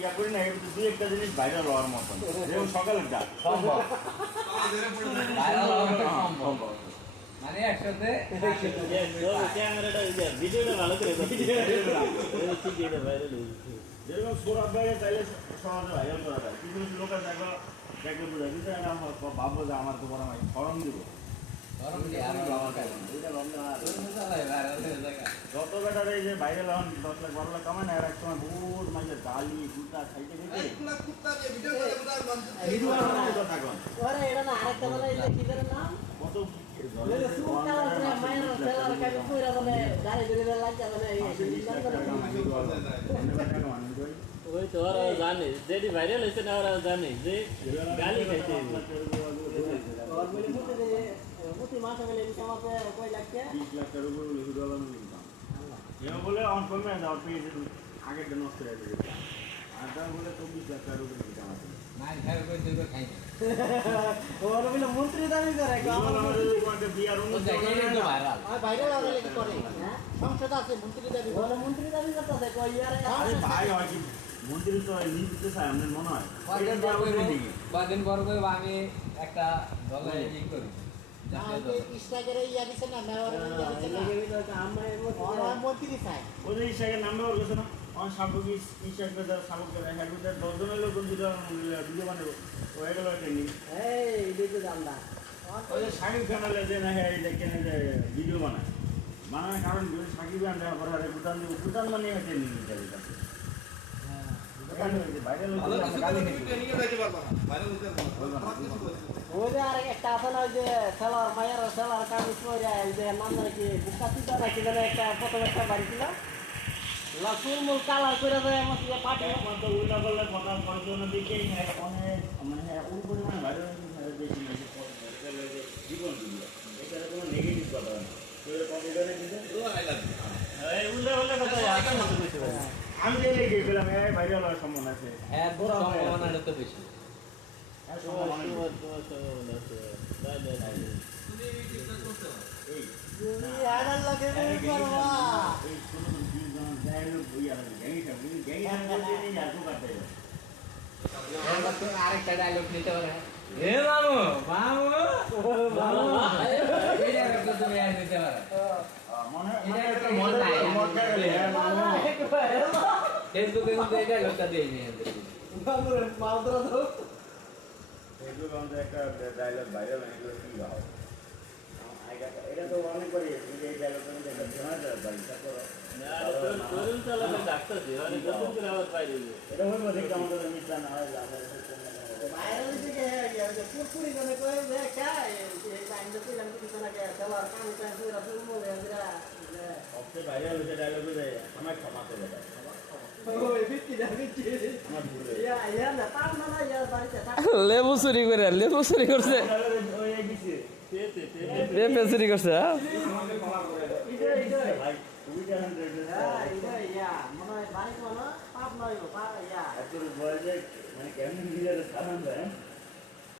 ইয়া করি না এর দুই একটা জিনিস ভাইরাল হওয়ার মতন। যেমন সকালের ডাক সম্ভব। ভাইরাল হওয়াটা সম্ভব। মানে একসাথে ক্যামেরাটা ভিডিওটা ভালো করে ভাইরাল যেরকম সৌরভ ভাইয়ের চাইলে সহজে ভাইরাল করা যায়। কিছু কিছু লোক দেখলে বোঝা কিন্তু আমার ভাববো যে আমার তো বড় ভাই ফরম দিব। যত বেটার এই যে ভাইরাল হন দশ লাখ বারো লাখ কামায় না এর এক সময় বহুত মাঝে গালি গুটা খাইতে খাইতে। ওই তো ওরা জানে যেটি ভাইরাল হয়েছে না ওরা জানে যে গালি খাইছে মন্ত্রী হ্যাঁ তো আপনার মনে হয়। আমি একটা দলে ই করি জাতীয় দলে। ইস্টাগেরে ইয়া হ্যাঁ বেদার লোক ভিডিও বানায়। বানানোর কারণ শাকিব খান দেওয়ার পরে ভুটান ভুটান মানে ট্রেন্ডিং ইত্যাদি লাসুল মুল কালার করে দেয় আমার দিকে পাটে একমাত্র উল্টা করলে কথা বেশি বেশি জীবন এটার কোনো নেগেটিভ কথা না উল্টা উল্টা আমি যে লেগে গেলাম এই হওয়ার সম্ভাবনা আছে হ্যাঁ হ্যাঁ, সম্ভাবনা বিশ তো আরেকটা ডায়লগ নিতে পারে এ মামু মামু মামু মনে হয় মনে মনে ফেসবুকে কিন্তু এই ডায়লগটা দিয়ে নিয়ে মালদরা তো। ফেসবুক আমাদের একটা ডায়লগ ভাইরাল হয়ে গেল কি ভাব? এটা তো অনেক করে এই ডায়লগটা একটা ভাই তারপর এটা হলো আমাদের মিথ্যা না হয় হয়ে? পুরপুরি জনে যে খায় এই তো কিছু না কে সবচেয়ে ভাইরাল হয়েছে ডায়লগ আমার ক্ষমা করে দেয় লেবু চুরি করে লেবু চুরি করছে পেঁপে চুরি করছে হ্যাঁ?